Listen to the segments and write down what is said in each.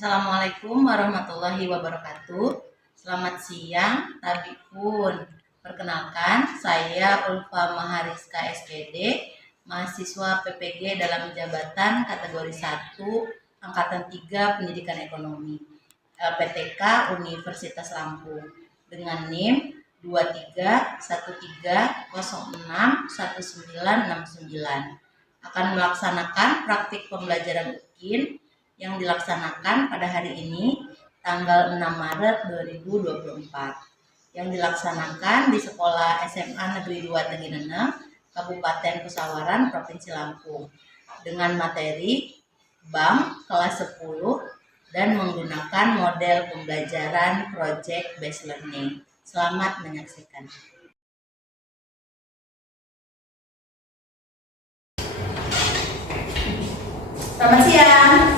Assalamualaikum warahmatullahi wabarakatuh. Selamat siang, Tabipun. Perkenalkan, saya Ulfa Mahariska SPD, mahasiswa PPG dalam jabatan kategori 1, Angkatan 3 Pendidikan Ekonomi, LPTK Universitas Lampung, dengan NIM 2313061969, akan melaksanakan praktik pembelajaran UKIN yang dilaksanakan pada hari ini tanggal 6 Maret 2024, yang dilaksanakan di Sekolah SMA Negeri 2 Tegineneng, Kabupaten Pesawaran, Provinsi Lampung, dengan materi BAM kelas 10 dan menggunakan model pembelajaran Project Based Learning. Selamat menyaksikan. Selamat siang.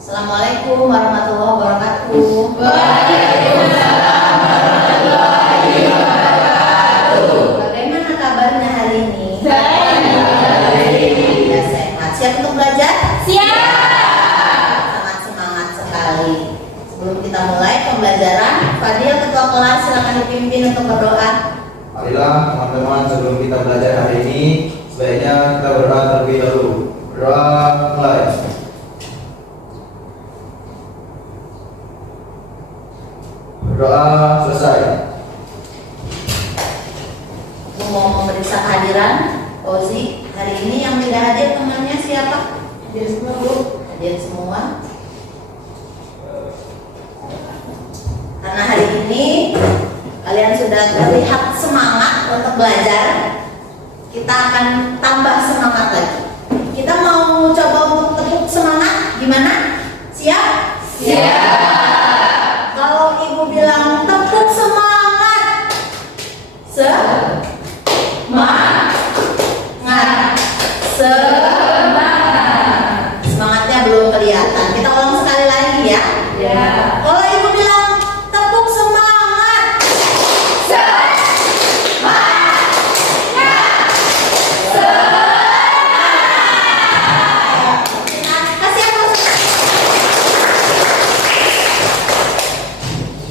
Assalamualaikum warahmatullahi wabarakatuh. Waalaikumsalam warahmatullahi wabarakatuh. Bagaimana kabarnya hari ini? Baik. Ya, sehat. Siap untuk belajar? Siap. Sangat semangat sekali. Sebelum kita mulai pembelajaran, Fadil Ketua Kelas silakan dipimpin untuk berdoa. Marilah teman-teman, sebelum kita belajar hari ini, sebaiknya kita berdoa terlebih dahulu. Berdoa mulai. Berdoa selesai. Aku mau memeriksa kehadiran Ozi. Hari ini yang tidak hadir temannya siapa? Hadir semua, Bu. Hadir semua. Karena hari ini kalian sudah terlihat semangat untuk belajar, kita akan tambah semangat lagi. Kita mau coba untuk tepuk semangat, gimana? Siap? Siap. Kalau ibu bilang tepuk semangat, semangat, semangatnya belum kelihatan. Kita ulang sekali lagi ya. Ya. Kalau ibu bilang tepuk semangat, kasih aku.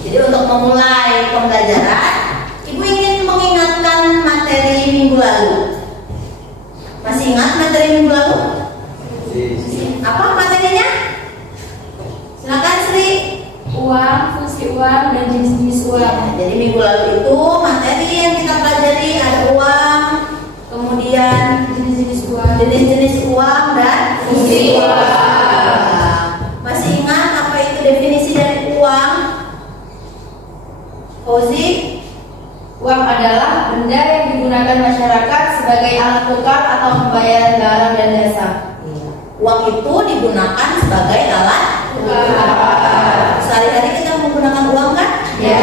Jadi untuk memulai pembelajaran, ibu ingin mengingatkan materi minggu lalu. Masih ingat materi minggu lalu? Apa materinya? Silakan Sri. Uang, fungsi uang, dan jenis-jenis uang. Jadi minggu lalu itu materi yang kita pelajari ada uang, kemudian Jenis-jenis uang. jenis-jenis uang dan Fungsi uang. Masih ingat apa itu definisi dari uang? Fauzi? Uang adalah benda yang digunakan masyarakat sebagai alat tukar atau pembayaran barang dan jasa. Uang itu digunakan sebagai alat Tukar. Sehari-hari kita menggunakan uang kan? Ya.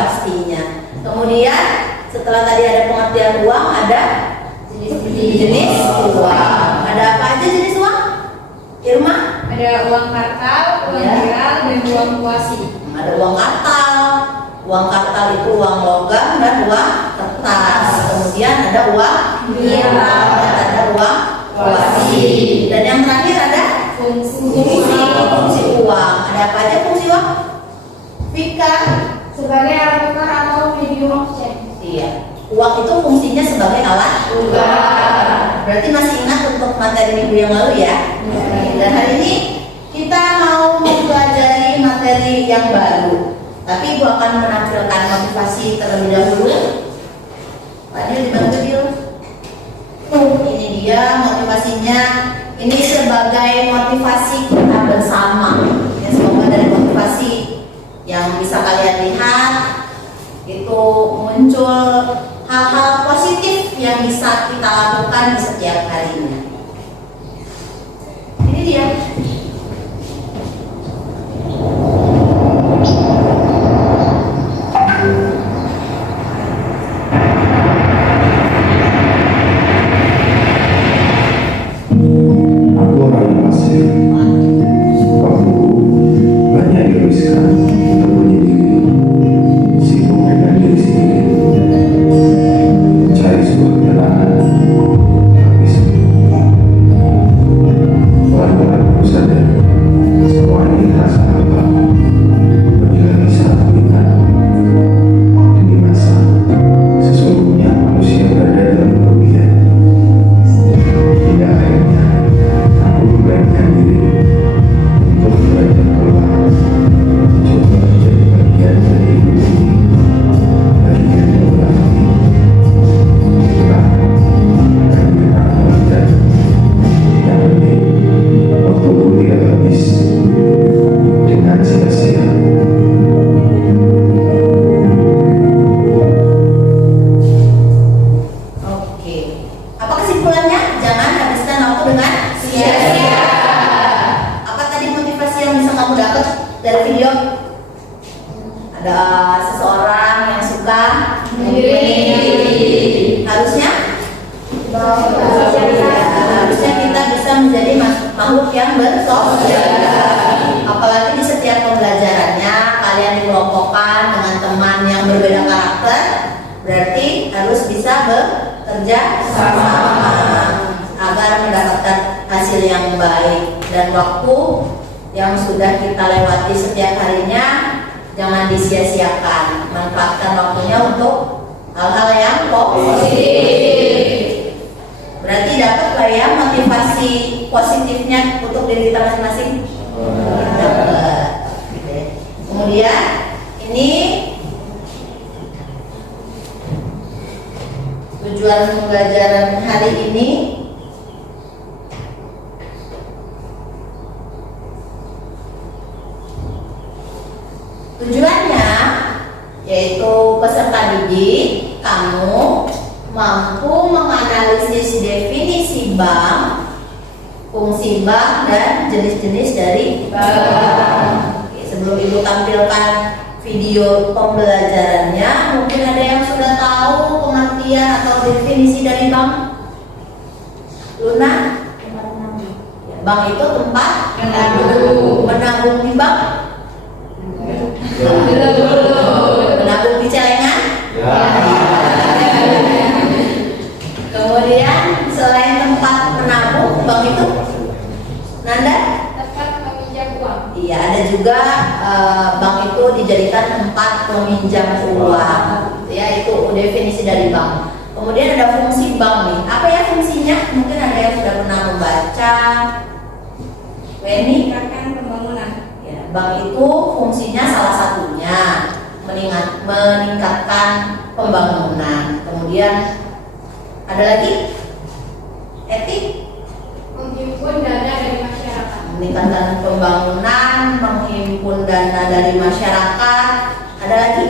Pastinya. Kemudian setelah tadi ada pengertian uang, ada jenis uang. Ada apa aja jenis uang? Irma? Ada uang kartal, uang Ya. real, dan uang kuasi. Ada uang kartal. Uang kartal itu uang logam dan uang kertas. Kemudian ada uang mineral dan ada uang kuasi. Dan yang terakhir ada fungsi uang. Ada apa aja fungsi uang? Vika. Sebagai alat tukar atau medium exchange. Iya. Uang itu fungsinya sebagai alat tukar. Berarti masih ingat untuk materi minggu yang lalu ya? Dan hari ini kita mau mempelajari materi yang baru. Tapi Ibu akan menampilkan motivasi terlebih dahulu. Fadil dibantu Dil. Ini dia motivasinya. Ini sebagai motivasi kita bersama. Ya, semoga dari motivasi yang bisa kalian lihat itu muncul hal-hal positif yang bisa kita lakukan di setiap harinya. Ini dia. Aku orang pasir. Aku banyak dihabiskan. Harusnya kita bisa menjadi makhluk yang bersosial. Apalagi di setiap pembelajarannya kalian dikelompokkan dengan teman yang berbeda karakter, berarti harus bisa bekerja sama agar mendapatkan hasil yang baik. Dan waktu yang sudah kita lewati setiap harinya jangan disia-siakan, manfaatkan waktunya untuk hal-hal yang positif. Berarti dapat lah ya motivasi positifnya untuk diri kita masing-masing. Dapat. Oke. Kemudian ini tujuan pembelajaran hari ini. Tujuannya yaitu peserta didik kamu mampu menganalisis definisi bank, fungsi bank, dan jenis-jenis dari bank. Oke, sebelum Ibu tampilkan video pembelajarannya, mungkin ada yang sudah tahu pengertian atau definisi dari bank? Luna? Bank itu tempat menabung di bank. Menabung di celengan. Kemudian selain tempat menabung, bank itu Nanda? Tempat meminjam uang. Iya, ada juga bank itu dijadikan tempat meminjam uang. Ya, itu definisi dari bank. Kemudian ada fungsi bank nih. Apa ya fungsinya? Mungkin ada yang sudah pernah membaca. Weni? Pembangunan. Ya, bank itu fungsinya salah satunya meningkatkan pembangunan. Kemudian ada lagi etik, Menghimpun dana dari masyarakat. meningkatkan pembangunan, menghimpun dana dari masyarakat. Ada lagi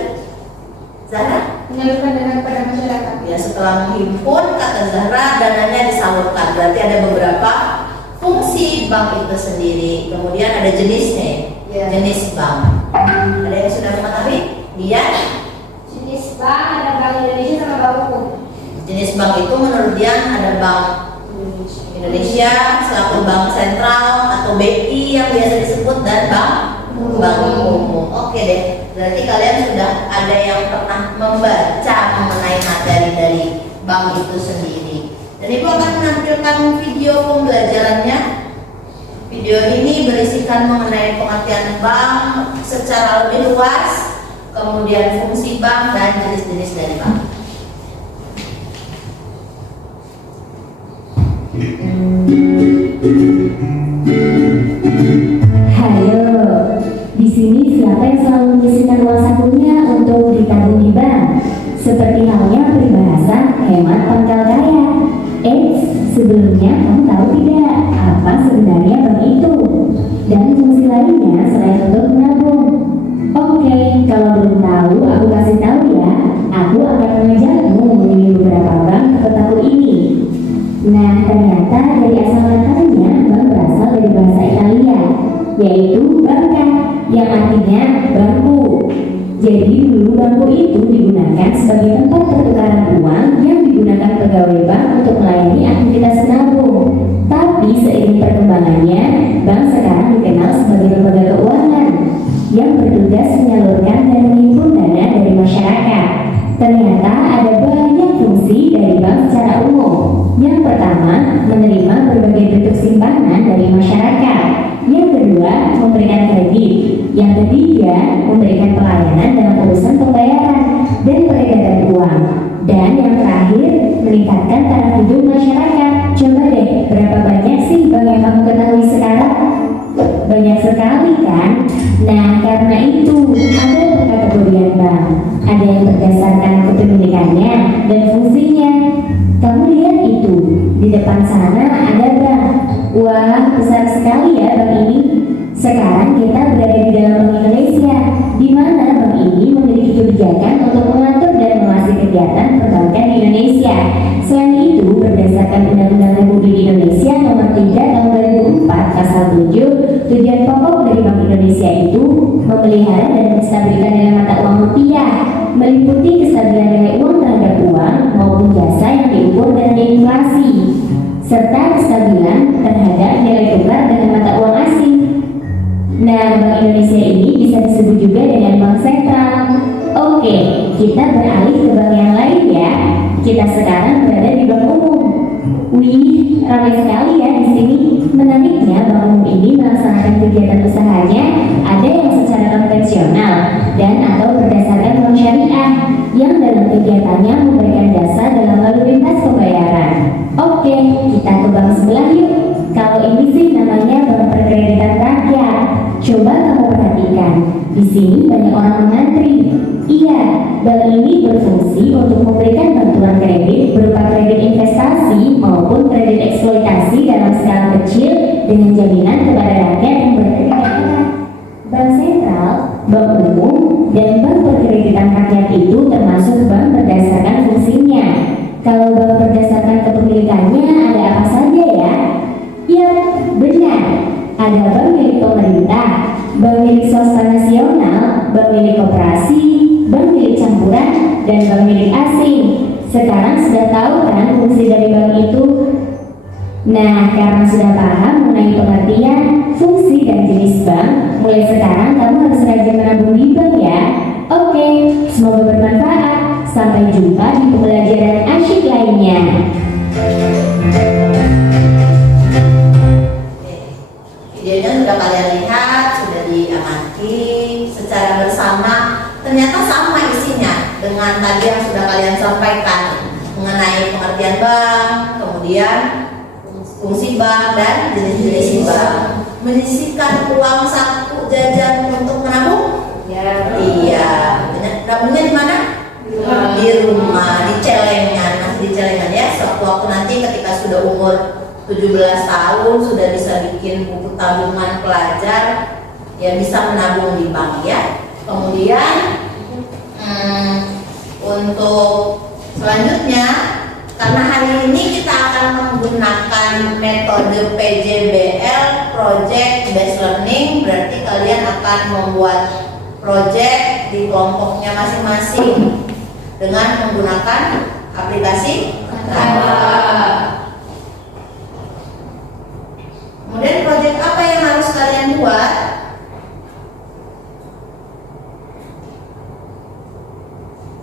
Zahra? Menyalurkan dana kepada masyarakat. Ya, setelah menghimpun, kata Zahra, dananya disalurkan. Berarti ada beberapa fungsi bank itu sendiri. Kemudian ada jenisnya, Ya. jenis bank. Ada yang sudah mengetahui? Dia Jenis bank ada Bank Indonesia sama Bank Umum. jenis bank itu menurut dia ada Bank Indonesia selaku bank sentral atau BI yang biasa disebut, dan bank umum. Oke deh, berarti kalian sudah ada yang pernah membaca mengenai materi dari bank itu sendiri. Dan Ibu akan menampilkan video pembelajarannya. Video ini berisikan mengenai pengertian bank secara lebih luas, kemudian fungsi bank dan jenis-jenis dari bank. Hayo, di sini siapa yang selalu menyisihkan uang sakunya untuk ditabung di bank? Seperti halnya peribahasa hemat pangkal kaya. Sebelumnya kamu tahu tidak apa sebenarnya bank itu? Dan fungsi lainnya selain untuk menabung. Oke, kalau belum tahu aku kasih tahu ya. Aku akan mengajakmu mengunjungi beberapa bank di kotaku ini. Nah, ternyata dari asal katanya bank berasal dari bahasa Italia, yaitu banca, yang artinya bangku. Jadi dulu bangku itu digunakan sebagai tempat pertukaran uang yang digunakan pegawai bank untuk melayani aktivitas menabung. Tapi seiring perkembangannya, bank sekarang dikenal sebagai lembaga keuangan yang bertugas menyalurkan dan menghimpun dana dari masyarakat. Ternyata ada banyak fungsi dari bank secara umum. Yang pertama, menerima berbagai bentuk simpanan dari masyarakat. Yang kedua, memberikan kredit. Yang ketiga, memberikan pelayanan dalam urusan pembayaran dan peredaran uang. Dan yang terakhir, meningkatkan taraf hidup masyarakat. Coba deh, berapa banyak sih bank yang kamu ketahui sekarang? Banyak sekali kan? Nah, karena itu ada pengkategorian bank. Ada yang berdasarkan kepemilikannya dan fungsinya. Kamu lihat itu, di depan sana ada bank. Wah, besar sekali ya bank ini. Sekarang kita berada di dalam Bank Indonesia, di mana bank ini memiliki kebijakan untuk mengatur dan mengawasi kegiatan perbankan di Indonesia. Selain itu, berdasarkan Undang-Undang Republik Indonesia Nomor 3 Tahun 2004 Pasal 7, tujuan pokok dari Bank Indonesia itu memelihara dan menstabilkan nilai mata uang rupiah, meliputi kestabilan nilai uang terhadap uang maupun jasa yang diukur dan diinflasi. Nah, Bank Indonesia ini bisa disebut juga dengan bank sentral. Oke, kita beralih ke bank yang lain ya. Kita sekarang berada di bank umum. Wih, ramai sekali ya di sini. Menariknya, bank umum ini melaksanakan kegiatan usahanya ada yang secara konvensional dan atau berdasarkan bank syariah yang dalam kegiatannya memberikan jasa dalam lalu lintas pembayaran. Oke, kita ke bank sebelah yuk. Kalau ini sih namanya Bank Perkreditan Rakyat. Coba kamu perhatikan, di sini banyak orang mengantri. Iya, bank ini berfungsi untuk memberikan bantuan kredit berupa kredit investasi maupun kredit eksploitasi dalam skala kecil dengan jaminan kepada rakyat yang berkepentingan. Bank sentral, bank umum, dan bank perkreditan rakyat itu termasuk bank berdasarkan fungsinya. Kalau bank berdasarkan kepemilikannya ada apa saja ya? Ya, benar. Ada bank milik pemerintah, bank milik swasta nasional, bank milik koperasi, bank milik campuran, dan bank milik asing. Sekarang sudah tahu kan fungsi dari bank itu? Nah, karena sudah paham mengenai pengertian, fungsi, dan jenis bank, mulai sekarang kamu harus rajin menabung di bank ya. Oke, semoga bermanfaat. Sampai jumpa di pembelajaran asyik lainnya. Videonya sudah kalian lihat, sudah diamati secara bersama. Ternyata sama isinya dengan tadi yang sudah kalian sampaikan mengenai pengertian bank, kemudian fungsi bank dan jenis-jenis bank. Menyisihkan uang saku jajan untuk menabung? Ya. Iya. Nabungnya di mana? Di rumah, di celengan, masih di celengan ya. Suatu waktu nanti ketika sudah umur 17 tahun sudah bisa bikin buku tabungan pelajar, ya bisa menabung di bank ya. Kemudian untuk selanjutnya, karena hari ini kita akan menggunakan metode PJBL, Project Based Learning, berarti kalian akan membuat project di kelompoknya masing-masing dengan menggunakan aplikasi Canva. Kemudian project apa yang harus kalian buat?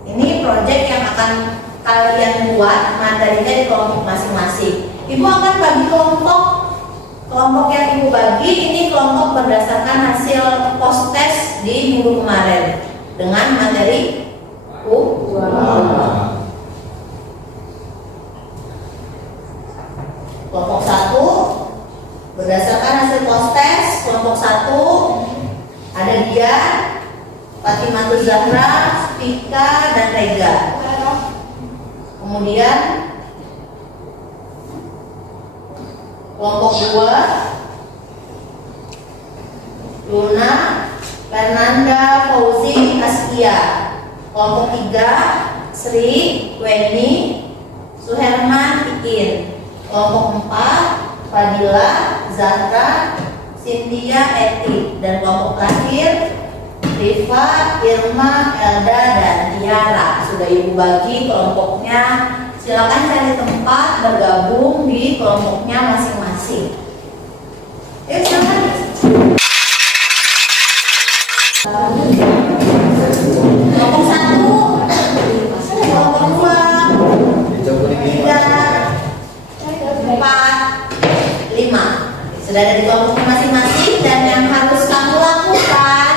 Ini project yang akan kalian buat materinya di kelompok masing-masing. Ibu akan bagi kelompok. Kelompok yang ibu bagi ini kelompok berdasarkan hasil post test di minggu kemarin dengan materi Kelompok 1 berdasarkan hasil post test, kelompok 1 ada dia, Fatimah Zahra, Spika, dan Rega. Kemudian kelompok 2 Luna, Fernanda, Fauzi, Askia. Kelompok 3 Sri, Weni, Suherman, Ikin. Kelompok 4 Fadila, Zahra, Cynthia, Eti. Dan kelompok terakhir Rifa, Irma, Elda, dan Tiara. Sudah ibu bagi kelompoknya. Silakan cari tempat bergabung di kelompoknya masing-masing. Silakan. Kelompok 1, kelompok 2, 3, 4, 5. Sudah ada di kelompoknya masing-masing, dan yang harus kamu lakukan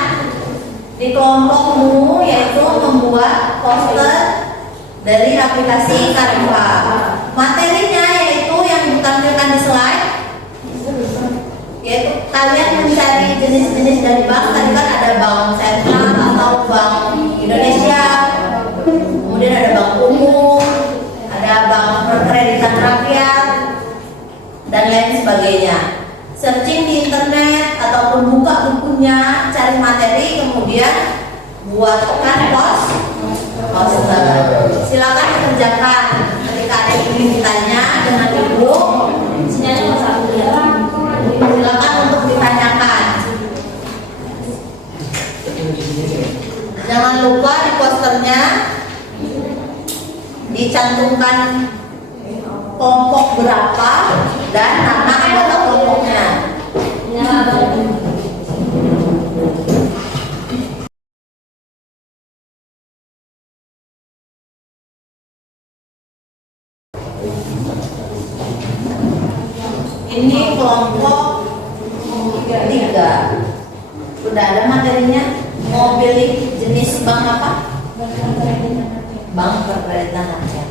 di kelompokmu yaitu membuat poster dari aplikasi Canva. Materinya yaitu yang ditampilkan di slide, yaitu kalian mencari jenis-jenis dari bank. Tadi kan ada bank sentral atau bank Indonesia, kemudian ada bank umum, ada bank perkreditan rakyat, dan lain sebagainya. Searching di internet ataupun buka bukunya, cari materi, kemudian buatkan poster. Silakan dikerjakan. Ketika ada yang ingin ditanya dengan ibu, silakan untuk ditanyakan. Jangan lupa di posternya dicantumkan kelompok berapa dan nama anggota kelompoknya. Ini kelompok 3. Sudah ada materinya. Mau pilih jenis bank apa? Bank berkaitan rakyat.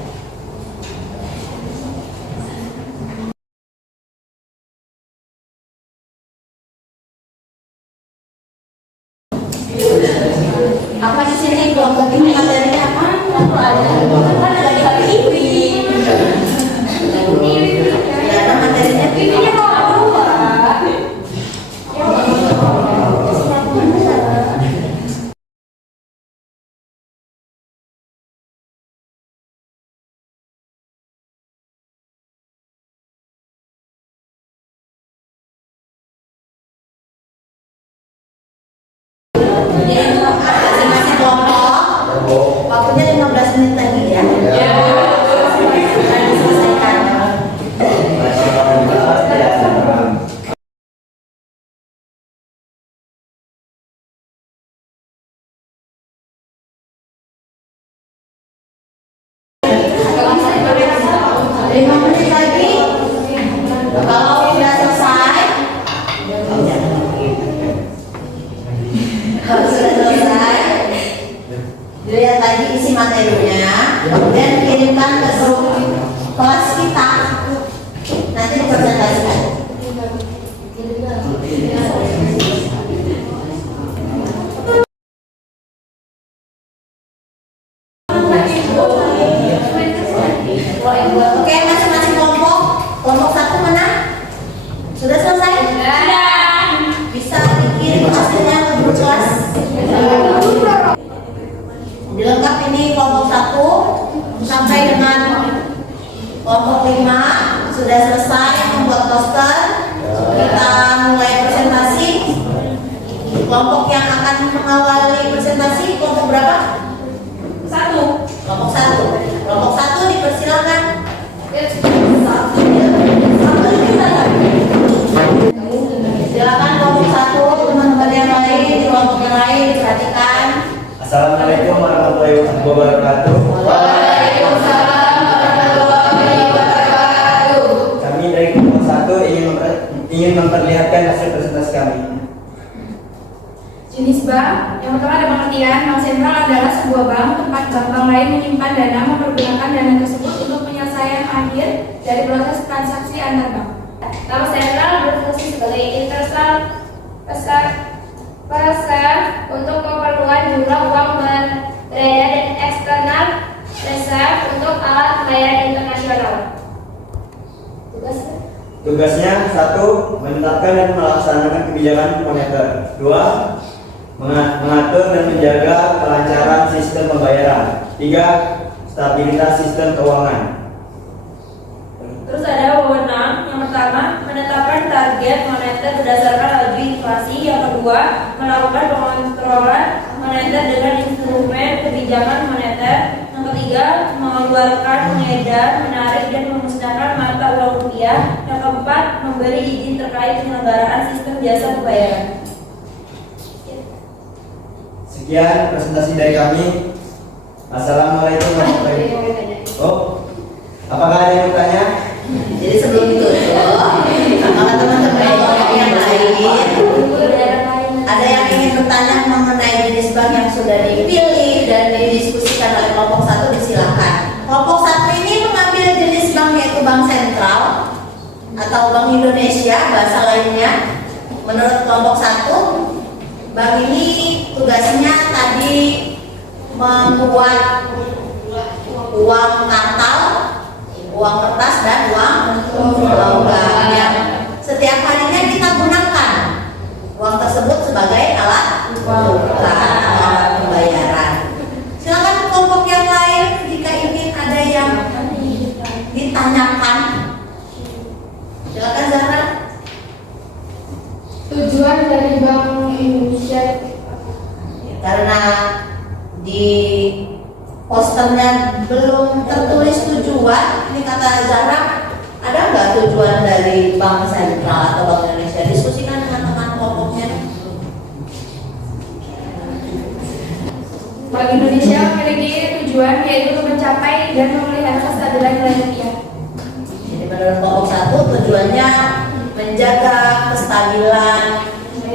Apa di sini kelompok ini materinya apa? Kan ada di hari ini. Tidak ada materinya. Masing-masing kelompok waktunya 15 menit lagi ya. Akan diselesaikan. Lima menit lagi. Kalau sudah selesai, dilihat lagi isi materinya, kemudian kirimkan ke seluruh kelas kita. Nanti dipresentasikan. Oke, masing-masing kelompok. Kelompok 1 mana? Sudah selesai? Bisa dikirim hasilnya ke grup kelas. Dilengkap ini kelompok 1 sampai dengan kelompok 5 sudah selesai membuat poster. Kita mulai presentasi. Kelompok yang akan mengawali presentasi kelompok berapa? 1. Kelompok 1. Kelompok 1 dipersilakan. Silakan kelompok 1, teman-teman yang lain di kelompok yang lain diperhatikan. Assalamualaikum warahmatullahi wabarakatuh. Waalaikumsalam warahmatullahi wabarakatuh. Kami dari kelompok 1 ingin memperlihatkan hasil presentasi kami. Jenis bank, yang pertama ada pengertian. Bank sentral adalah sebuah bank tempat bank lain menyimpan dana, mempergunakan dana tersebut untuk penyelesaian akhir dari proses transaksi antar bank. Bank sentral berfungsi sebagai investor pasar untuk keperluan jumlah uang beredar dan eksternal reserve untuk alat pembayaran internasional. Tugasnya 1. Menetapkan dan melaksanakan kebijakan moneter. 2. Mengatur dan menjaga kelancaran sistem pembayaran. 3. Stabilitas sistem keuangan. Terus ada wewenang. Yang pertama, menetapkan target moneter berdasarkan laju inflasi. Yang kedua, melakukan pengontrolan moneter dengan instrumen kebijakan moneter. Yang ketiga, mengeluarkan, mengedar, menarik dan memusnahkan mata uang rupiah. Yang keempat, memberi izin terkait penyelenggaraan sistem jasa pembayaran. Sekian presentasi dari kami. Assalamualaikum warahmatullahi wabarakatuh. Oh, apakah ada yang bertanya? Jadi sebelum itu, apakah teman-teman yang lain ada yang ingin bertanya mengenai jenis bank yang sudah dipilih dan didiskusikan oleh kelompok 1, disilakan. Kelompok 1 ini mengambil jenis bank yaitu bank sentral atau Bank Indonesia bahasa lainnya. Menurut kelompok 1, bank ini tugasnya tadi membuat uang kartal, uang kertas dan uang logam yang setiap harinya kita gunakan uang tersebut sebagai alat tukar, alat pembayaran. Silakan kelompok yang lain jika ingin ada yang ditanyakan. Silakan Zahra. Tujuan dari Bank Indonesia Karena di posternya belum tertulis tujuan, ini kata Zahra, ada nggak tujuan dari Bank Sentral atau Bank Indonesia? Diskusikan dengan teman kelompoknya. Bank Indonesia memiliki tujuan yaitu untuk mencapai dan memelihara kestabilan nilai rupiah. menurut kelompok 1 tujuannya menjaga kestabilan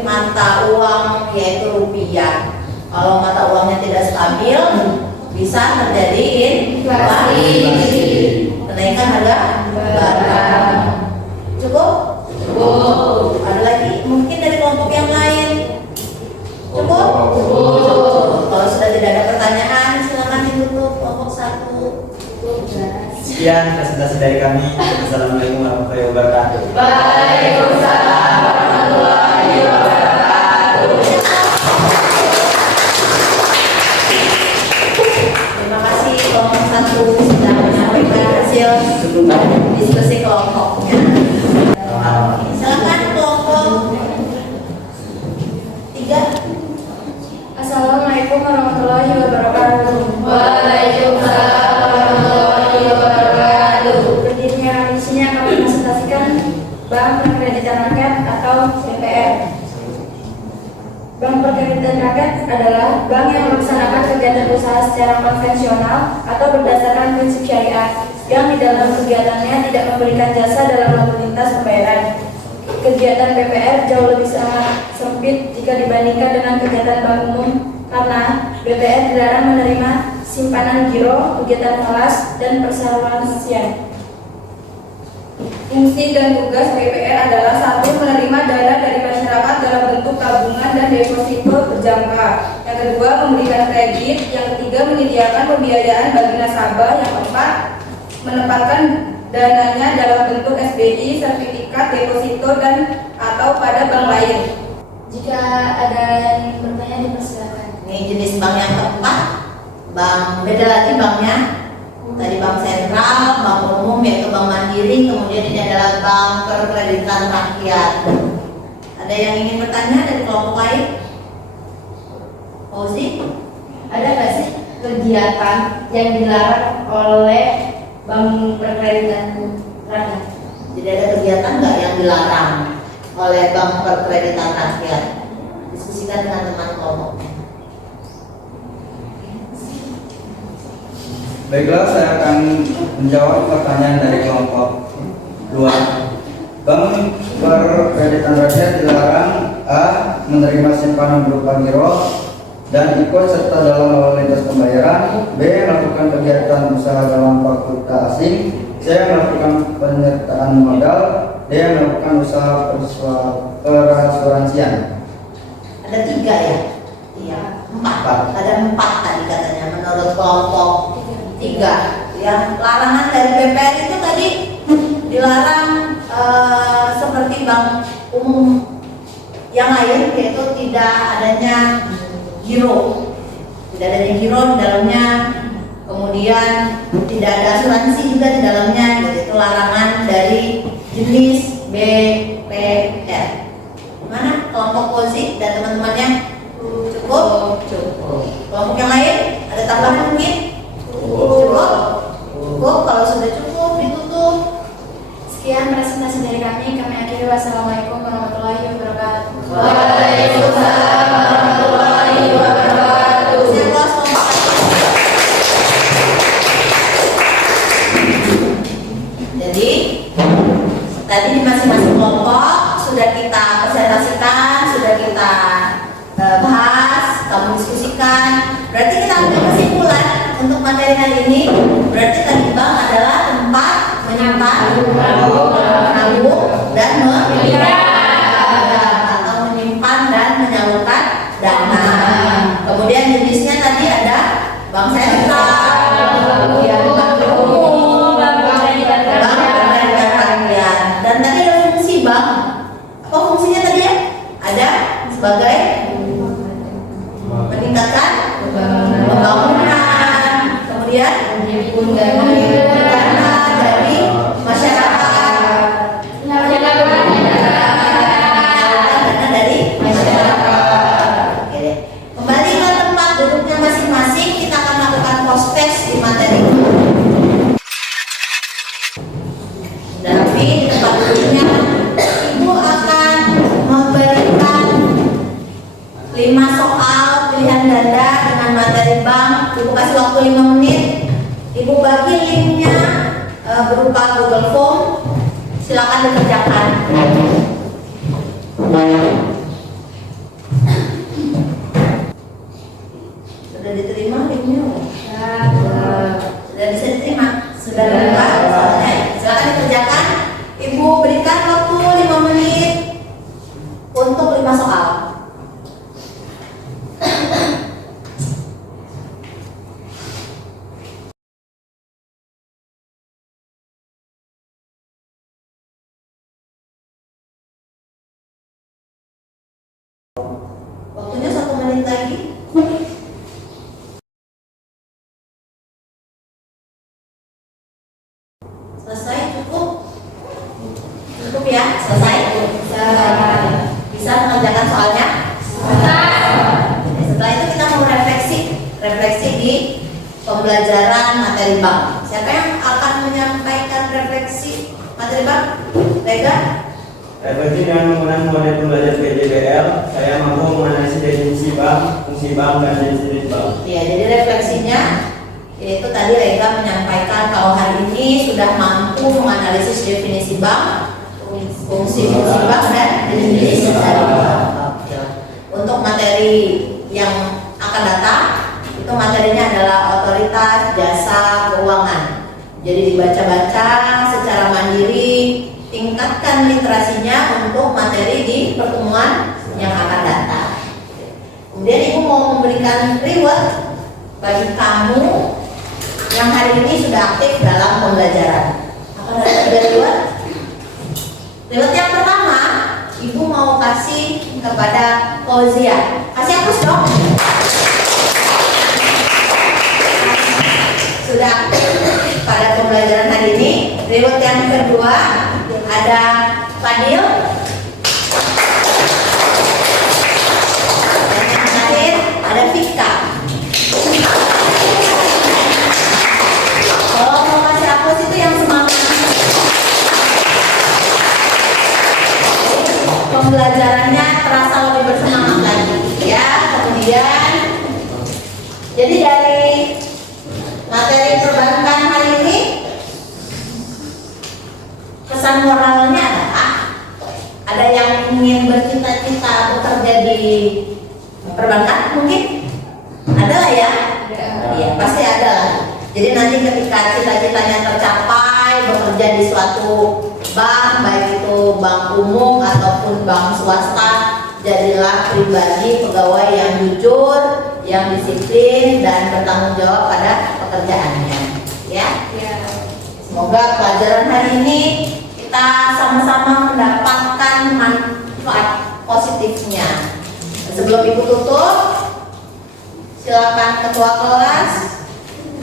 mata uang yaitu rupiah. Kalau mata uangnya tidak stabil bisa terjadi inflasi, kenaikan harga barang. Cukup? Cukup. Ada lagi mungkin dari kelompok yang lain? Cukup? Cukup. Kalau sudah tidak ada pertanyaan silakan ditutup kelompok 1. Sekian presentasi dari kami. Assalamualaikum warahmatullahi wabarakatuh. Waalaikumsalam warahmatullahi wabarakatuh. Terima kasih kelompok 1 sudah menyampaikan hasil diskusi kelompoknya. Silakan kelompok 3. Assalamualaikum warahmatullahi wabarakatuh. Waalaikumsalam warahmatullahi wabarakatuh. Berdirinya di sini akan presentasikan Bank Perkreditan Rakyat atau BPR. Bank Perkreditan Rakyat adalah bank yang melaksanakan kegiatan usaha secara konvensional atau berdasarkan prinsip syariah yang di dalam kegiatannya tidak memberikan jasa dalam lalu lintas pembayaran. Kegiatan BPR jauh lebih sangat sempit jika dibandingkan dengan kegiatan bank umum karena BPR dilarang menerima simpanan giro, kegiatan falas, dan persalawasian. Fungsi dan tugas BPR adalah 1. Menerima dana dari masyarakat dalam bentuk tabungan dan deposito berjangka. Yang kedua, memberikan kredit. Yang ketiga, menyediakan pembiayaan bagi nasabah. Yang keempat, menempatkan dananya dalam bentuk SBI, sertifikat deposito dan atau pada bank lain. Jika ada yang bertanya dipersilakan. Ini jenis bank yang keempat, bank beda lagi banknya. Tadi bank sentral, bank umum yaitu bank mandiri, kemudian ini adalah bank perkreditan rakyat. Ada yang ingin bertanya dari kelompok lain? Fauzi, ada nggak sih kegiatan yang dilarang oleh bank perkreditan rakyat? Jadi ada kegiatan nggak yang dilarang oleh bank perkreditan rakyat? Diskusikan dengan teman kelompoknya. Baiklah, saya akan menjawab pertanyaan dari kelompok 2. Bank Perkreditan Rakyat dilarang A. Menerima simpanan berupa giro dan ikut serta dalam lalu lintas pembayaran. B. Melakukan kegiatan usaha dalam valuta asing. C. Melakukan penyertaan modal. D. Melakukan usaha perasuransian. Ada 3 ya? Iya, 4. Ada 4 tadi katanya menurut kelompok 3. Yang larangan dari BPR itu tadi dilarang seperti bank umum yang lain, yaitu tidak adanya giro, tidak adanya giro di dalamnya, kemudian tidak ada asuransi juga di dalamnya. Jadi itu larangan dari jenis BPR. Gimana kelompok Kozik dan teman-temannya? Cukup? Cukup. Kelompok yang lain ada tambahan mungkin? Cukup? Cukup. Kalau sudah cukup ditutup. Sekian presentasi dari kami akhiri. Wassalamualaikum warahmatullahi wabarakatuh. Waalaikumsalam warahmatullahi wabarakatuh. Saya close kelompok 1. Jadi tadi di masing-masing kelompok sudah kita presentasikan, sudah kita bahas, kamu diskusikan. Berarti kita ambil kesimpulan untuk materi hari ini. Berarti tadi bank adalah tempat menyimpan, menabung, dan atau menyimpan dan menyalurkan dana. Kemudian jenisnya tadi ada bank sentral, kemudian bank umum, bank perkreditan rakyat. Dan tadi ada fungsi bank. Apa fungsinya tadi ya? Ada sebagai meningkatkan pembangunan, kemudian mengirimkan dana dari masyarakat, menyalurkan dana dari masyarakat. Oke deh. Kembali ke tempat duduknya masing-masing, kita akan lakukan post test di materi. Sudah rapi di tempat duduknya. Ibu akan memberikan 5 soal pilihan ganda dengan materi bank. Ibu kasih waktu 5 menit. Ibu bagi linknya berupa Google Form Silakan dikerjakan. Sudah diterima linknya? Sudah bisa diterima? Sudah dibuka soalnya. Silakan dikerjakan. Ibu berikan waktu 5 menit untuk 5 soal. Waktunya 1 menit lagi. Selesai, cukup? Cukup ya, selesai? Bisa mengerjakan soalnya? Setelah itu kita mau refleksi di pembelajaran materi bank. Siapa yang akan menyampaikan refleksi materi bank? Rega? Refleksi dengan menggunakan model pembelajaran PJBL, saya mampu menganalisis definisi bank, fungsi bank, dan jenis-jenis bank. Ya, jadi refleksinya yaitu tadi Rega menyampaikan kalau hari ini sudah mampu menganalisis definisi bank, fungsi-fungsi bank, dan jenis-jenis dari bank. Untuk materi yang akan datang, itu materinya adalah otoritas jasa keuangan. Jadi dibaca-baca secara mandiri, tingkatkan literasinya untuk materi di pertemuan yang akan datang. Kemudian Ibu mau memberikan reward bagi kamu yang hari ini sudah aktif dalam pembelajaran. Akan ada 3 reward. Reward yang pertama, Ibu mau kasih kepada Fauzia. Kasih hapus dong. Sudah aktif pada pembelajaran hari ini. Reward yang kedua ada Fadil. Dan yang terakhir ada Vika. Kalau mau kasih hapus itu yang semangat. Pembelajarannya terasa lebih bersemangat lagi. Ya, kemudian jadi dari materi perbankan hari ini pesan moralnya adalah ada yang ingin bercita-cita bekerja di perbankan mungkin ada lah ya. Iya, pasti ada lah. Jadi nanti ketika cita-citanya tercapai bekerja di suatu bank, baik itu bank umum ataupun bank swasta, jadilah pribadi pegawai yang jujur, yang disiplin dan bertanggung jawab pada pekerjaannya. Ya. Semoga pelajaran hari ini kita sama-sama mendapatkan manfaat positifnya. Sebelum Ibu tutup, silakan ketua kelas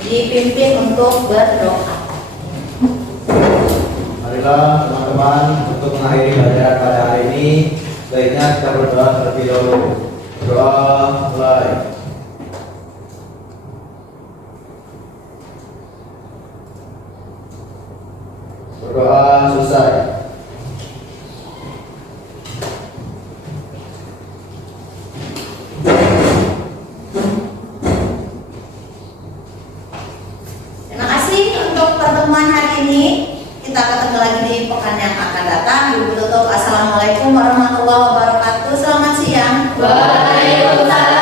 dipimpin untuk berdoa. Marilah teman-teman untuk mengakhiri pelajaran pada hari ini, baiknya kita berdoa terlebih dahulu. Doa mulai. Berdoa selesai. Terima kasih untuk pertemuan hari ini. Kita ketemu lagi di pekan yang akan datang. Ibu tutup. Assalamualaikum warahmatullahi wabarakatuh. Selamat siang. Waalaikumsalam.